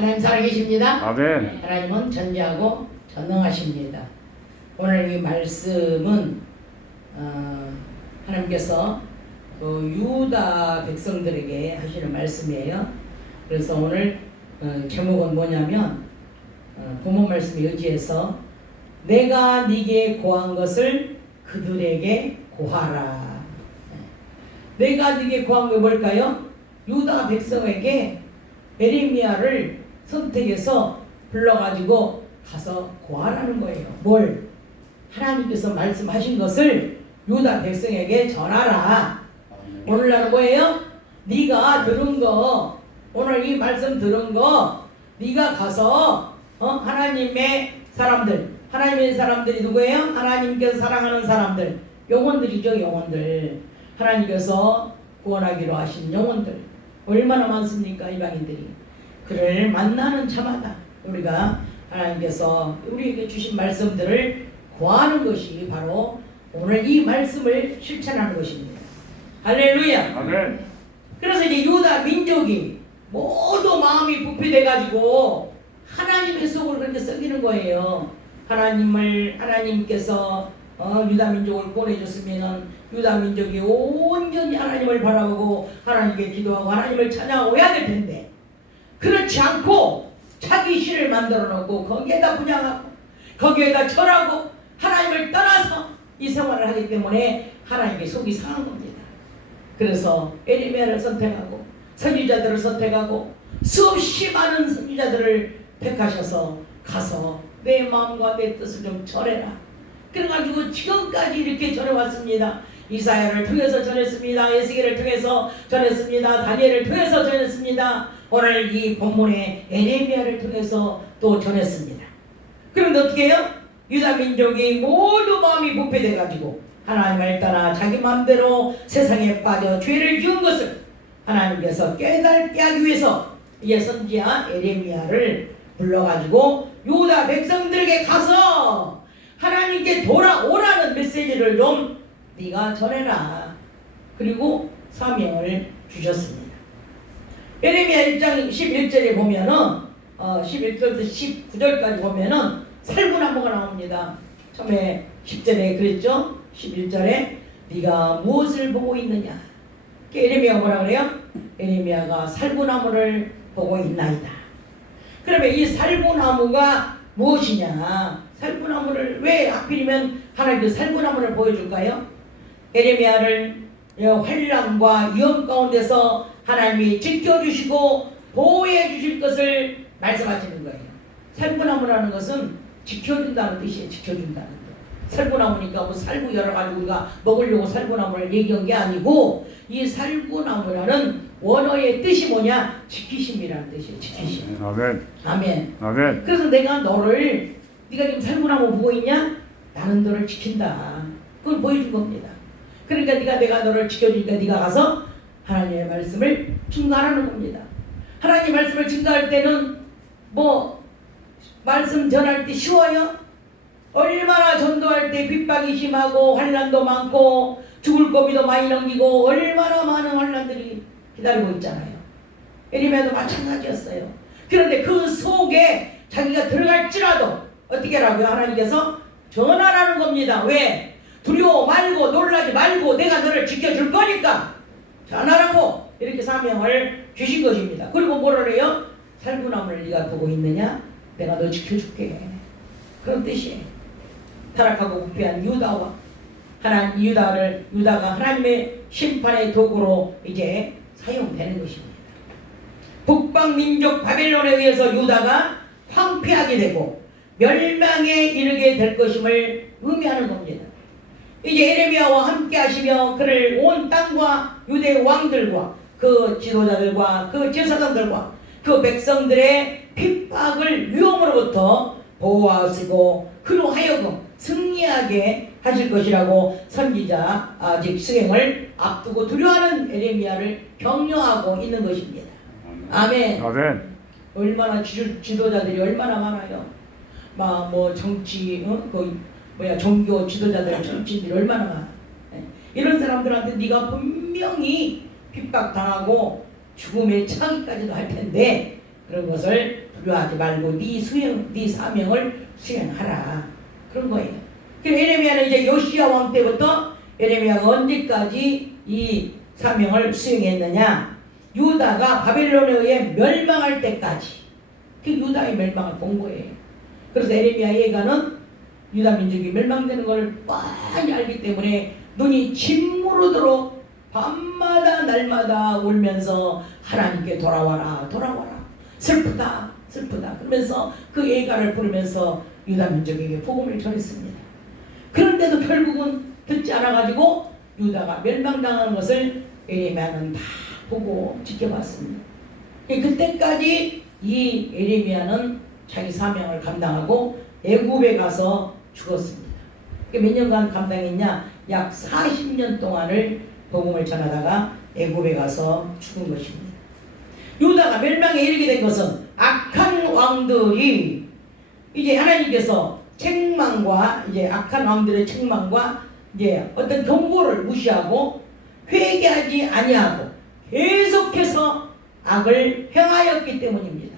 하나님 살아계십니다. 아멘. 하나님은 전지하고 전능하십니다. 오늘 이 말씀은 하나님께서 그 유다 백성들에게 하시는 말씀이에요. 그래서 오늘 제목은 뭐냐면 본문 말씀에 의지해서 내가 네게 고한 것을 그들에게 고하라. 내가 네게 고한 게 뭘까요? 유다 백성에게 에레미야를 선택해서 불러가지고 가서 고하라는 거예요. 뭘? 하나님께서 말씀하신 것을 유다 백성에게 전하라. 오늘날은 뭐예요? 네가 들은 거, 오늘 이 말씀 들은 거 네가 가서 하나님의 사람들이 누구예요? 하나님께서 사랑하는 사람들, 영혼들이죠. 영혼들. 하나님께서 구원하기로 하신 영혼들 얼마나 많습니까? 이방인들이. 그를 만나는 차마다 우리가 하나님께서 우리에게 주신 말씀들을 구하는 것이 바로 오늘 이 말씀을 실천하는 것입니다. 할렐루야. 아멘. 그래서 이제 유다 민족이 모두 마음이 부패돼가지고 하나님의 속을 그렇게 썩이는 거예요. 하나님께서 유다 민족을 보내줬으면 유다 민족이 온전히 하나님을 바라보고 하나님께 기도하고 하나님을 찬양하고 해야 될 텐데, 그렇지 않고 자기 신을 만들어 놓고 거기에다 분양하고 거기에다 절하고 하나님을 떠나서 이 생활을 하기 때문에 하나님의 속이 상한 겁니다. 그래서 에레미야를 선택하고 선지자들을 선택하고 수없이 많은 선지자들을 택하셔서 가서 내 마음과 내 뜻을 좀 전해라. 그래가지고 지금까지 이렇게 전해왔습니다. 이사야를 통해서 전했습니다. 에스겔을 통해서 전했습니다. 다니엘을 통해서 전했습니다. 오늘 이 본문의 에레미야를 통해서 또 전했습니다. 그런데 어떻게 해요? 유다 민족이 모두 마음이 부패돼가지고 하나님을 따라 자기 마음대로 세상에 빠져 죄를 지은 것을 하나님께서 깨닫게 하기 위해서 이제 선지자 에레미야를 불러가지고 유다 백성들에게 가서 하나님께 돌아오라는 메시지를 좀 네가 전해라. 그리고 사명을 주셨습니다. 에레미야 1장 11절에 보면은 11절부터 19절까지 보면은 살구나무가 나옵니다. 처음에 10절에 그랬죠. 11절에 네가 무엇을 보고 있느냐. 에레미야가 뭐라 그래요? 에레미야가 살구나무를 보고 있나이다. 그러면 이 살구나무가 무엇이냐? 살구나무를 왜 하필이면 하나님께서 살구나무를 보여줄까요? 에레미야를 환난과 위험 가운데서 하나님이 지켜주시고 보호해 주실 것을 말씀하시는 거예요. 살구나무라는 것은 지켜준다는 뜻이에요. 지켜준다는 뜻. 살구나무니까 뭐 살구 여러 가지 우리가 먹으려고 살구나무를 얘기한 게 아니고, 이 살구나무라는 원어의 뜻이 뭐냐? 지키심이라는 뜻이에요. 지키심. 아멘. 아멘. 아멘. 그래서 네가 지금 살구나무 보고 있냐? 나는 너를 지킨다. 그걸 보여준 겁니다. 그러니까 내가 너를 지켜주니까 네가 가서 하나님의 말씀을 증거하라는 겁니다. 하나님 말씀을 증거할 때는 말씀 전할 때 쉬워요? 얼마나 전도할 때 핍박이 심하고 환난도 많고 죽을 고비도 많이 넘기고 얼마나 많은 환난들이 기다리고 있잖아요. 에레미야도 마찬가지였어요. 그런데 그 속에 자기가 들어갈지라도 어떻게 하라고요? 하나님께서 전하라는 겁니다. 왜? 두려워 말고 놀라지 말고 내가 너를 지켜줄 거니까 전하라고 이렇게 사명을 주신 것입니다. 그리고 뭐라 그래요? 살구나무를 네가 보고 있느냐? 내가 너 지켜줄게. 그런 뜻이에요. 타락하고 부패한 유다가 하나님의 심판의 도구로 이제 사용되는 것입니다. 북방 민족 바벨론에 의해서 유다가 황폐하게 되고 멸망에 이르게 될 것임을 의미하는 겁니다. 이제 에레미야와 함께 하시며 그를 온 땅과 유대 왕들과 그 지도자들과 그 제사장들과 그 백성들의 핍박을 위험으로부터 보호하시고 그로 하여금 승리하게 하실 것이라고 선지자 즉 승행을 앞두고 두려워하는 에레미야를 격려하고 있는 것입니다. 아멘. 아멘. 얼마나 지도자들이 얼마나 많아요. 정치 종교 지도자들 정치인들이 얼마나 많아. 이런 사람들한테 네가 분명히 핍박당하고 죽음의 처하기까지도 할 텐데 그런 것을 두려워하지 말고 네 사명을 수행하라. 그런 거예요. 그래서 에레미야는 이제 요시야 왕 때부터 에레미야가 언제까지 이 사명을 수행했느냐? 유다가 바벨론에 의해 멸망할 때까지. 그 유다의 멸망을 본 거예요. 그래서 에레미야 예가는 유다 민족이 멸망되는 걸 뻔히 알기 때문에 눈이 짓무르도록 밤마다 날마다 울면서 하나님께 돌아와라 슬프다 그러면서 그 예가를 부르면서 유다 민족에게 복음을 전했습니다. 그런데도 결국은 듣지 않아가지고 유다가 멸망당하는 것을 에레미야는 다 보고 지켜봤습니다. 그때까지 이 에레미야는 자기 사명을 감당하고 애굽에 가서 죽었습니다. 몇 년간 감당했냐? 약 40년 동안을 복음을 전하다가 애굽에 가서 죽은 것입니다. 유다가 멸망에 이르게 된 것은 악한 왕들이 이제 하나님께서 책망과 이제 악한 왕들의 책망과 이제 어떤 경고를 무시하고 회개하지 아니하고 계속해서 악을 행하였기 때문입니다.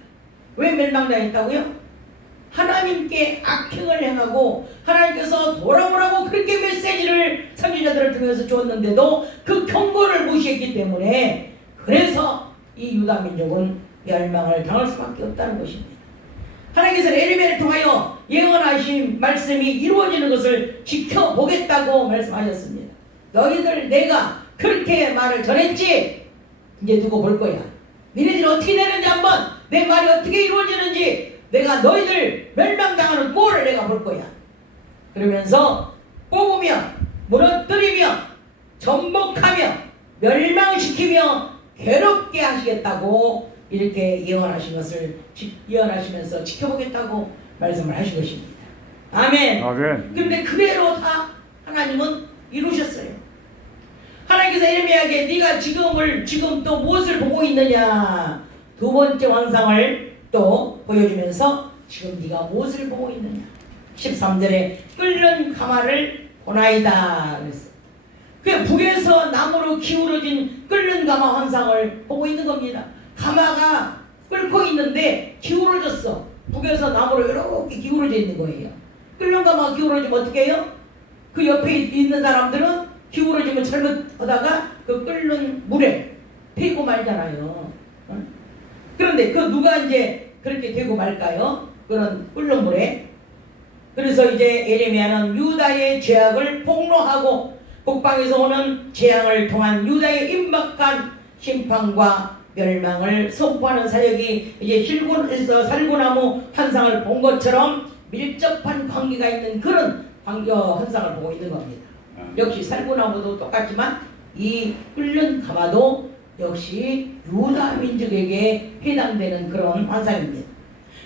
왜 멸망당했다고요? 하나님께 악행을 행하고 하나님께서 돌아오라고 그렇게 메시지를 선지자들을 통해서 주었는데도 그 경고를 무시했기 때문에 그래서 이 유다 민족은 멸망을 당할 수밖에 없다는 것입니다. 하나님께서는 에레미야를 통하여 예언하신 말씀이 이루어지는 것을 지켜보겠다고 말씀하셨습니다. 너희들 내가 그렇게 말을 전했지? 이제 두고 볼 거야. 너희들이 어떻게 되는지 한번 내 말이 어떻게 이루어지는지 내가 너희들 멸망당하는 꼴을 내가 볼 거야. 그러면서 뽑으며 무너뜨리며 전복하며 멸망시키며 괴롭게 하시겠다고 이렇게 예언하신 것을 예언하시면서 지켜보겠다고 말씀을 하신 것입니다. 아멘. 아멘. 그런데 그대로 다 하나님은 이루셨어요. 하나님께서 에레미야에게 네가 지금 또 무엇을 보고 있느냐? 두 번째 환상을 또 보여주면서 지금 네가 무엇을 보고 있느냐? 13절에 끓는 가마를 보나이다 그랬어. 그 북에서 나무로 기울어진 끓는 가마 환상을 보고 있는 겁니다. 가마가 끓고 있는데 기울어졌어. 북에서 나무로 이렇게 기울어져 있는 거예요. 끓는 가마가 기울어지면 어떻게 해요? 그 옆에 있는 사람들은 기울어지면 잘못하다가 그 끓는 물에 데고 말잖아요. 그런데 그 누가 이제 그렇게 되고 말까요? 그런 끓는 물에. 그래서 이제 에레미야는 유다의 죄악을 폭로하고 북방에서 오는 재앙을 통한 유다의 임박한 심판과 멸망을 선포하는 사역이 이제 실곤에서 살구나무 환상을 본 것처럼 밀접한 관계가 있는 그런 환상을 보고 있는 겁니다. 역시 살구나무도 똑같지만 이 끓는 가마도 역시 유다 민족에게 해당되는 그런 환상입니다.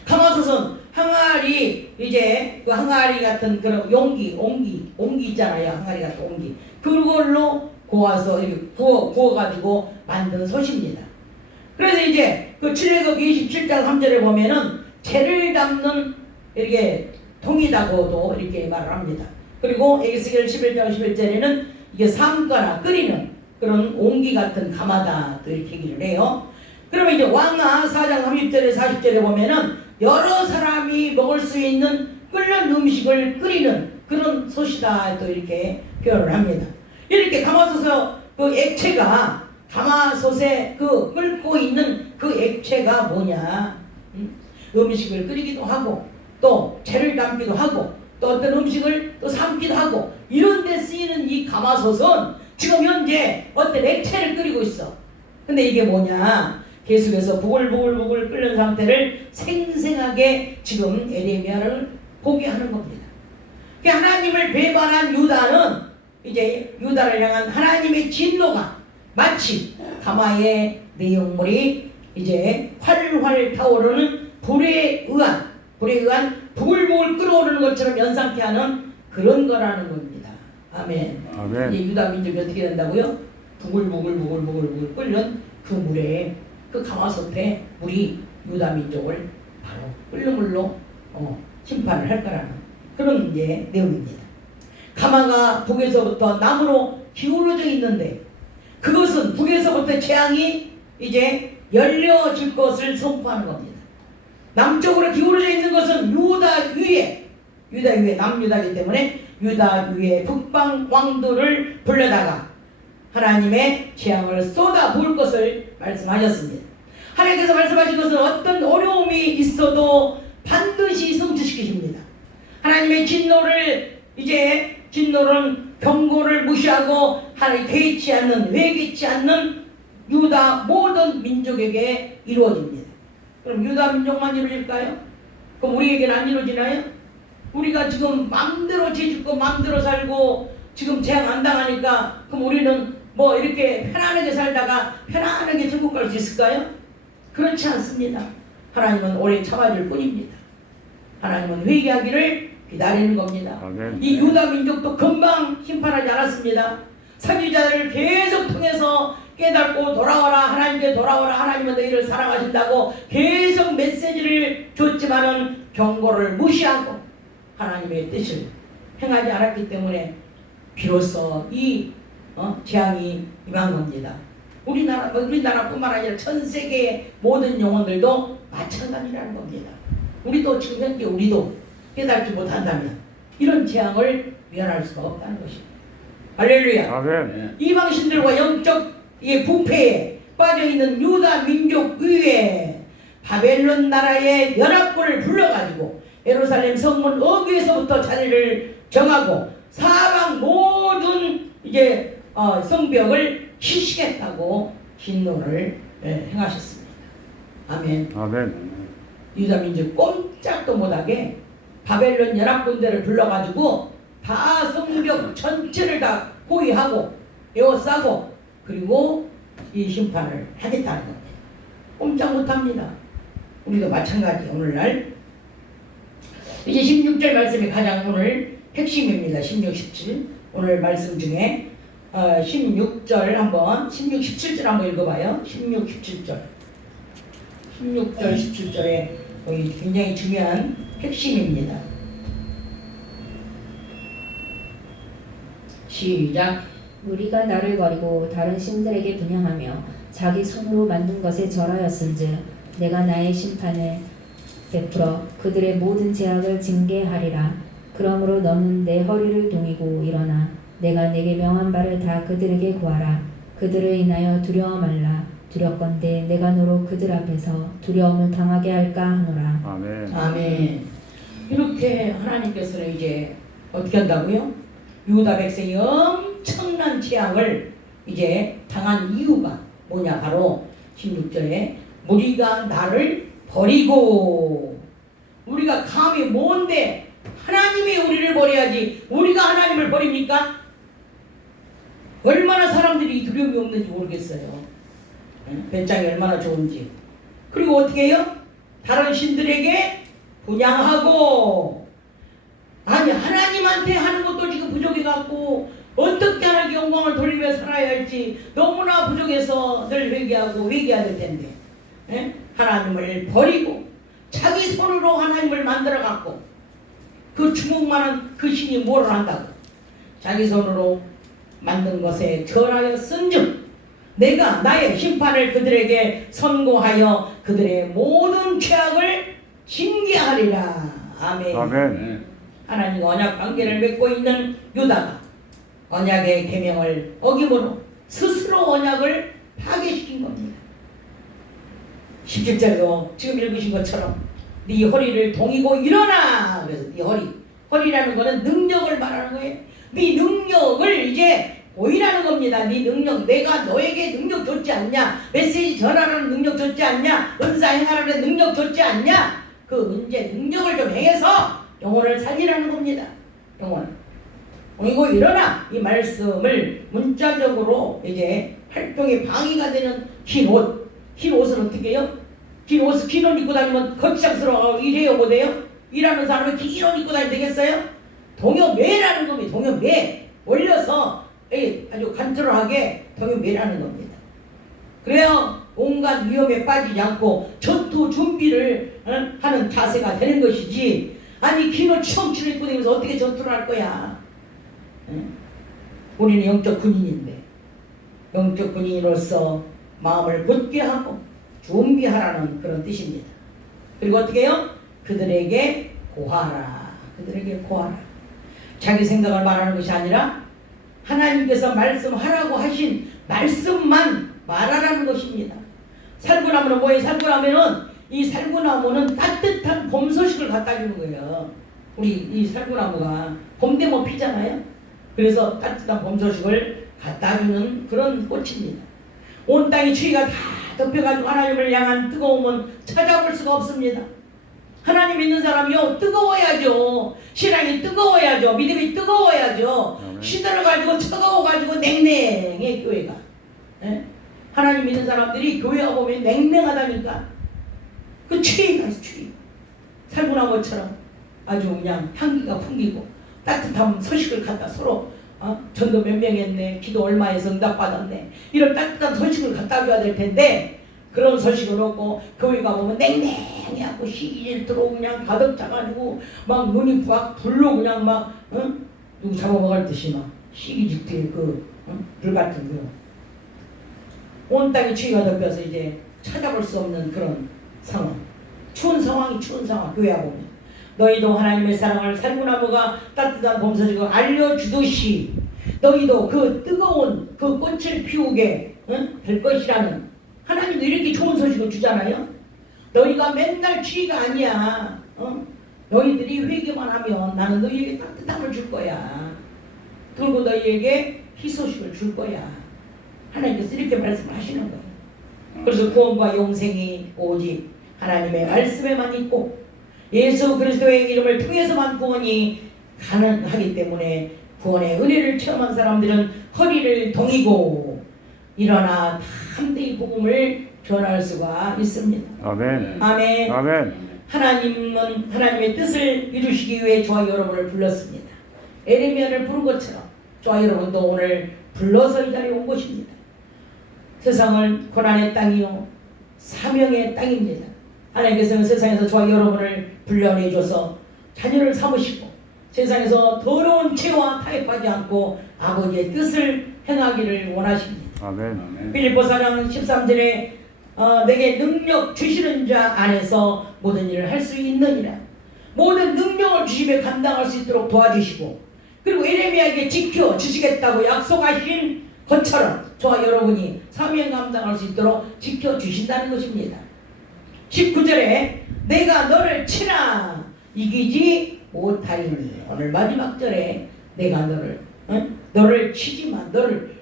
가마솥은 항아리, 이제 그 항아리 같은 그런 옹기 있잖아요. 항아리 같은 옹기. 그걸로 구워서 이렇게 구워가지고 만든 솥입니다. 그래서 이제 그 출애굽 27장 3절에 보면은 재를 담는 이렇게 통이다고도 이렇게 말을 합니다. 그리고 에스겔 11장 11절에는 이게 삶거나 끓이는 그런 옹기 같은 가마다 또 이렇게 얘기를 해요. 그러면 이제 왕하 4장 30절에 40절에 보면은 여러 사람이 먹을 수 있는 끓는 음식을 끓이는 그런 솥이다 또 이렇게 표현을 합니다. 이렇게 가마솥의 그 액체가 가마솥에 그 끓고 있는 그 액체가 뭐냐? 음식을 끓이기도 하고 또 재를 담기도 하고 또 어떤 음식을 또 삶기도 하고 이런 데 쓰이는 이 가마솥은 지금 현재 어떤 액체를 끓이고 있어. 근데 이게 뭐냐? 계속해서 부글부글 끓는 상태를 생생하게 지금 에레미야를 보게 하는 겁니다. 하나님을 배반한 유다는 이제 유다를 향한 하나님의 진노가 마치 가마의 내용물이 이제 활활 타오르는 불에 의한 부글부글 끓어오르는 것처럼 연상케 하는 그런 거라는 겁니다. 아멘. 아멘. 이제 유다 민족이 어떻게 된다고요? 부글부글 끓는 그 물에 그 가마솥에 물이 유다 민족을 바로 끓는 물로 심판을 할 거라는 그런 이제 내용입니다. 가마가 북에서부터 나무로 기울어져 있는데 그것은 북에서부터 재앙이 이제 열려질 것을 선포하는 겁니다. 남쪽으로 기울어져 있는 것은 유다 위에 남유다이기 때문에 유다 위에 북방 왕들을 불러다가 하나님의 재앙을 쏟아 부을 것을 말씀하셨습니다. 하나님께서 말씀하신 것은 어떤 어려움이 있어도 반드시 성취시키십니다. 하나님의 진노는 경고를 무시하고 하나님 회개치 않는 유다 모든 민족에게 이루어집니다. 그럼 유다 민족만 이루어질까요? 그럼 우리에게는 안 이루어지나요? 우리가 지금 마음대로 죄짓고 마음대로 살고 지금 재앙 안 당하니까 그럼 우리는 뭐 이렇게 편안하게 살다가 편안하게 천국 갈 수 있을까요? 그렇지 않습니다. 하나님은 오래 참아줄 뿐입니다. 하나님은 회개하기를 기다리는 겁니다. 아멘. 이 유다 민족도 금방 심판하지 않았습니다. 선지자들을 계속 통해서 깨닫고 돌아와라, 하나님께 돌아와라, 하나님은 너희를 사랑하신다고 계속 메시지를 줬지만은 경고를 무시하고 하나님의 뜻을 행하지 않았기 때문에 비로소 이 재앙이 임한 겁니다. 우리나라뿐만 아니라 전 세계의 모든 영혼들도 마찬가지라는 겁니다. 우리도 지금 현재 우리도 깨닫지 못한다면 이런 재앙을 면할 수가 없다는 것입니다. 할렐루야. 아멘. 이방신들과 영적 부패에 빠져있는 유다 민족 위에 바벨론 나라의 연합군을 불러가지고 예루살렘 성문 어귀에서부터 자리를 정하고 사방 모든 성벽을 치시겠다고 진노를 행하셨습니다. 아멘. 아멘. 유다 민족 꼼짝도 못하게 바벨론 연합군대를 불러가지고 다 성벽 전체를 다 포위하고 에워싸고 그리고 이 심판을 하겠다는 겁니다. 꼼짝 못합니다. 우리도 마찬가지. 오늘날 이제 16절 말씀이 가장 오늘 핵심입니다. 16, 17 오늘 말씀 중에 16절 한번 16, 17절 한번 읽어봐요. 16, 17절 16절, 17절에 굉장히 중요한 핵심입니다. 시작. 무리가 나를 버리고 다른 신들에게 분향하며 자기 손으로 만든 것에 절하였은즉 내가 나의 심판을 베풀어 그들의 모든 죄악을 징계하리라. 그러므로 너는 내 허리를 동이고 일어나 내가 내게 명한 바를 다 그들에게 구하라. 그들을 인하여 두려워 말라. 두렵건대 내가 너로 그들 앞에서 두려움을 당하게 할까 하노라. 아멘. 아멘. 이렇게 하나님께서는 이제 어떻게 한다고요? 유다 백성이 엄청난 재앙을 이제 당한 이유가 뭐냐? 바로 16절에 무리가 나를 버리고, 우리가 감히 뭔데 하나님이 우리를 버려야지 우리가 하나님을 버립니까? 얼마나 사람들이 두려움이 없는지 모르겠어요. 배짱이 얼마나 좋은지. 그리고 어떻게 해요? 다른 신들에게 분향하고, 아니 하나님한테 하는 것도 지금 부족해갖고 어떻게 하나님께 영광을 돌리며 살아야 할지 너무나 부족해서 늘 회개해야 될 텐데, 하나님을 버리고 자기 손으로 하나님을 만들어갖고 그 주먹만한 그 신이 뭐를 한다고 자기 손으로 만든 것에 절하였은즉 내가 나의 심판을 그들에게 선고하여 그들의 모든 죄악을 징계하리라. 아멘. 아멘. 하나님과 언약 관계를 맺고 있는 유다가 언약의 계명을 어김으로 스스로 언약을 파괴시킨 겁니다. 17절도 지금 읽으신 것처럼 네 허리를 동이고 일어나. 그래서 네 허리라는 거는 능력을 말하는 거예요. 네 능력을 이제 보이라는 겁니다. 네 능력, 내가 너에게 능력 줬지 않냐? 메시지 전하라는 능력 줬지 않냐? 은사 행하라는 능력 줬지 않냐? 그 이제 능력을 좀 행해서 영혼을 살리라는 겁니다. 영혼. 그리고 일어나. 이 말씀을 문자적으로 이제 활동에 방해가 되는 흰 옷. 흰 옷은 어떻게 해요? 긴 옷 입고 다니면 거치장스러워 일해요 못해요? 일하는 사람이 긴 옷 입고 다니면 되겠어요? 동요매라는 겁니다. 동요매. 올려서 아주 간절하게 동요매라는 겁니다. 그래야 온갖 위험에 빠지지 않고 전투 준비를 하는 자세가 되는 것이지, 아니 긴 옷 청춘 입고 다니면서 어떻게 전투를 할 거야? 우리는 영적 군인인데 영적 군인으로서 마음을 굳게 하고 준비하라는 그런 뜻입니다. 그리고 어떻게 해요? 그들에게 고하라. 그들에게 고하라. 자기 생각을 말하는 것이 아니라 하나님께서 말씀하라고 하신 말씀만 말하라는 것입니다. 살구나무는 뭐예요? 살구나무는 이 살구나무는 따뜻한 봄 소식을 갖다 주는 거예요. 우리 이 살구나무가 봄 되면 피잖아요. 그래서 따뜻한 봄 소식을 갖다 주는 그런 꽃입니다. 온 땅의 추위가 다 덮여가지고 하나님을 향한 뜨거움은 찾아볼 수가 없습니다. 하나님 믿는 사람이요 뜨거워야죠. 신앙이 뜨거워야죠. 믿음이 뜨거워야죠. 시들어가지고 차가워가지고 냉랭해 교회가. 예? 하나님 믿는 사람들이 교회 와보면 냉랭하다니까. 그 추위가 있어. 추위. 살구나무처럼 아주 그냥 향기가 풍기고 따뜻한 소식을 갖다 서로 전도 몇 명 했네, 기도 얼마 해서 응답받았네, 이런 따뜻한 소식을 갖다 줘야 될 텐데 그런 소식을 얻고 교회 가보면 냉랭해하고 시기질 들어오고 그냥 가득 차가지고 막 눈이 막 불로 그냥 막 누구 잡아먹을 듯이 막 시기질 뒤에 불 같은 온 땅이 추위가 덮여서 이제 찾아볼 수 없는 그런 상황, 추운 상황이 추운 상황. 교회 와보면 너희도 하나님의 사랑을 살구나무가 따뜻한 봄 소식을 알려주듯이 너희도 그 뜨거운 그 꽃을 피우게 될 것이라는, 하나님도 이렇게 좋은 소식을 주잖아요. 너희가 맨날 추위가 아니야. 너희들이 회개만 하면 나는 너희에게 따뜻함을 줄 거야. 그리고 너희에게 희소식을 줄 거야. 하나님께서 이렇게 말씀하시는 거예요. 그래서 구원과 용생이 오직 하나님의 말씀에만 있고 예수 그리스도의 이름을 통해서만 구원이 가능하기 때문에 구원의 은혜를 체험한 사람들은 허리를 동이고 일어나 담대히 복음을 전할 수가 있습니다. 아멘. 아멘. 아멘. 하나님은 하나님의 뜻을 이루시기 위해 저와 여러분을 불렀습니다. 에레미야를 부른 것처럼 저와 여러분도 오늘 불러서 이 자리에 온 것입니다. 세상은 고난의 땅이요 사명의 땅입니다. 하나님께서는 세상에서 저와 여러분을 불러내줘서 자녀를 삼으시고 세상에서 더러운 죄와 타협하지 않고 아버지의 뜻을 행하기를 원하십니다. 아멘. 빌립보 4장 13절에 내게 능력 주시는 자 안에서 모든 일을 할 수 있느니라. 모든 능력을 주시며 감당할 수 있도록 도와주시고 그리고 에레미야에게 지켜주시겠다고 약속하신 것처럼 저와 여러분이 사명 감당할 수 있도록 지켜주신다는 것입니다. 19절에 내가 너를 치나 이기지 못하리니, 오늘 마지막 절에 내가 너를 치지만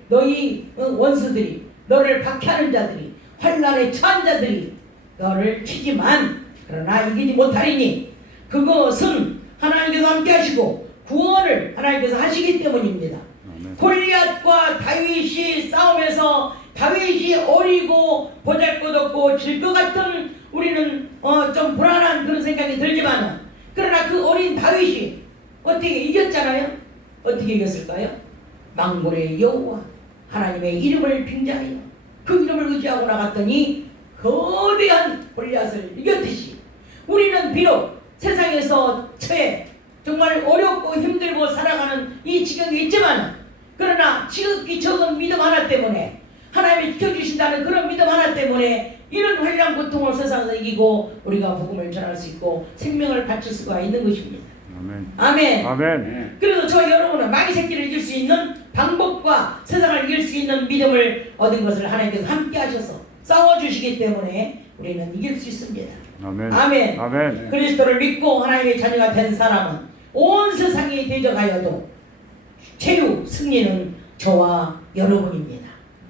너희 원수들이 너를 박해하는 자들이 환난에 처한 자들이 너를 치지만 그러나 이기지 못하리니 그것은 하나님께서 함께 하시고 구원을 하나님께서 하시기 때문입니다. 골리앗과 다윗이 싸움에서 다윗이 어리고 보잘것없고 질 것 같은 우리는 좀 불안한 그런 생각이 들지만 그러나 그 어린 다윗이 어떻게 이겼잖아요. 어떻게 이겼을까요? 망군의 여호와 하나님의 이름을 빙자하여 그 이름을 의지하고 나갔더니 거대한 골리앗을 이겼듯이 우리는 비록 세상에서 정말 어렵고 힘들고 살아가는 이 지경에 있지만 그러나 지극히 적은 믿음 하나 때문에 하나님이 지켜주신다는 그런 믿음 하나 때문에 이런 환난 고통을 세상에서 이기고 우리가 복음을 전할 수 있고 생명을 바칠 수가 있는 것입니다. 아멘. 아멘. 아멘. 그래서 저 여러분은 마귀 새끼를 이길 수 있는 방법과 세상을 이길 수 있는 믿음을 얻은 것을 하나님께서 함께 하셔서 싸워주시기 때문에 우리는 이길 수 있습니다. 아멘. 아멘. 아멘. 그리스도를 믿고 하나님의 자녀가 된 사람은 온 세상이 대적하여도 최후 승리는 저와 여러분입니다.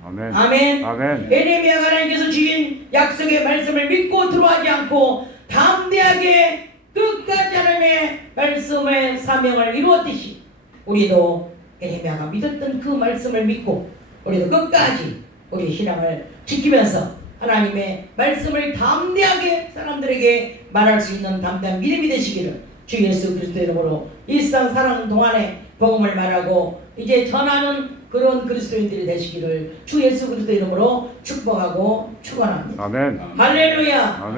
아멘. 아멘. 아멘. 에레미야가 하나님께서 주신 약속의 말씀을 믿고 들어하지 않고 담대하게 끝까지 하나님의 말씀의 사명을 이루었듯이 우리도 에레미야가 믿었던 그 말씀을 믿고 우리도 끝까지 우리 신앙을 지키면서 하나님의 말씀을 담대하게 사람들에게 말할 수 있는 담대한 믿음이 되시기를 주 예수 그리스도의 이름으로 일상 살아가는 동안에 복음을 말하고 이제 전하는 그런 그리스도인들이 되시기를 주 예수 그리스도의 이름으로 축복하고 축원합니다. 아멘. 할렐루야. 아멘.